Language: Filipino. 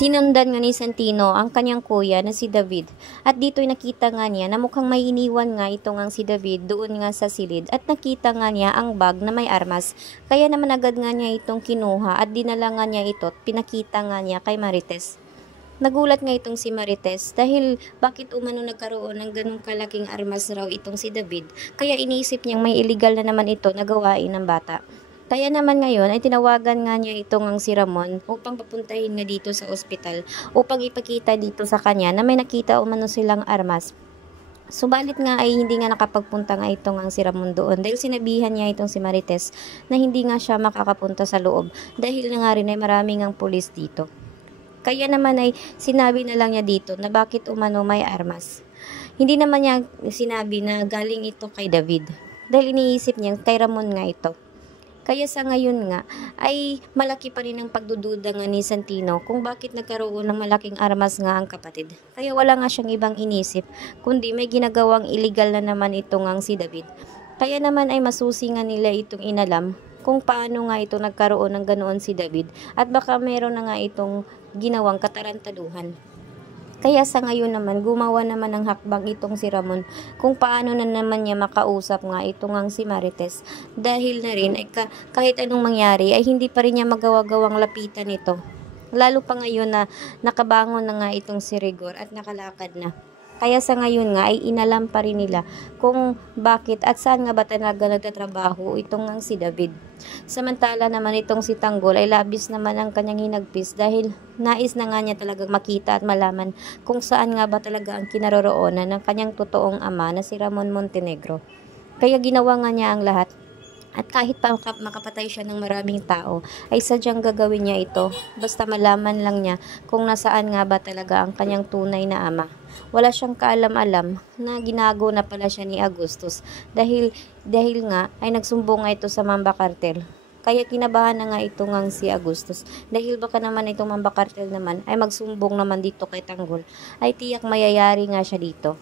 Sinundan nga ni Santino ang kanyang kuya na si David at dito'y nakita nga niya na mukhang may iniwan nga ito ngang si David doon nga sa silid at nakita nga niya ang bag na may armas. Kaya naman agad nga niya itong kinuha at dinala nga niya ito at pinakita nga niya kay Marites. Nagulat nga itong si Marites dahil bakit umano nagkaroon ng ganong kalaking armas raw itong si David, kaya iniisip niyang may illegal na naman ito na gawain ng bata. Kaya naman ngayon ay tinawagan nga niya itong ang si Ramon upang papuntahin nga dito sa ospital upang ipakita dito sa kanya na may nakita umano silang armas. Subalit nga ay hindi nga nakapagpunta nga itong ang si Ramon doon dahil sinabihan niya itong si Marites na hindi nga siya makakapunta sa loob dahil na nga rin ay maraming ang pulis dito. Kaya naman ay sinabi na lang niya dito na bakit umano may armas. Hindi naman niya sinabi na galing ito kay David dahil iniisip niya kay Ramon nga ito. Kaya sa ngayon nga ay malaki pa rin ang pagdududa nga ni Santino kung bakit nagkaroon ng malaking armas nga ang kapatid. Kaya wala nga siyang ibang inisip kundi may ginagawang illegal na naman ito ngang si David. Kaya naman ay masusi nga nila itong inalam kung paano nga ito nagkaroon ng ganoon si David at baka meron na nga itong ginawang katarantaduhan. Kaya sa ngayon naman, gumawa naman ng hakbang itong si Ramon kung paano na naman niya makausap nga itong ang si Marites. Dahil na rin, ay kahit anong mangyari, ay hindi pa rin niya magawa-gawang lapitan ito. Lalo pa ngayon na nakabangon na nga itong si Rigor at nakalakad na. Kaya sa ngayon nga ay inalam pa rin nila kung bakit at saan nga ba talaga nagtatrabaho itong ang si David. Samantala naman itong si Tanggol ay labis naman ang kanyang hinagpis dahil nais na nga niya talagang makita at malaman kung saan nga ba talaga ang kinaroroonan ng kanyang totoong ama na si Ramon Montenegro. Kaya ginawa nga niya ang lahat. At kahit pa makapatay siya ng maraming tao, ay sadyang gagawin niya ito, basta malaman lang niya kung nasaan nga ba talaga ang kanyang tunay na ama. Wala siyang kaalam-alam na ginago na pala siya ni Agustus dahil nga ay nagsumbong nga ito sa Mamba Cartel. Kaya kinabahan na nga ito ngang si Agustus dahil baka naman itong Mamba Cartel naman ay magsumbong naman dito kay Tanggol, ay tiyak mayayari nga siya dito.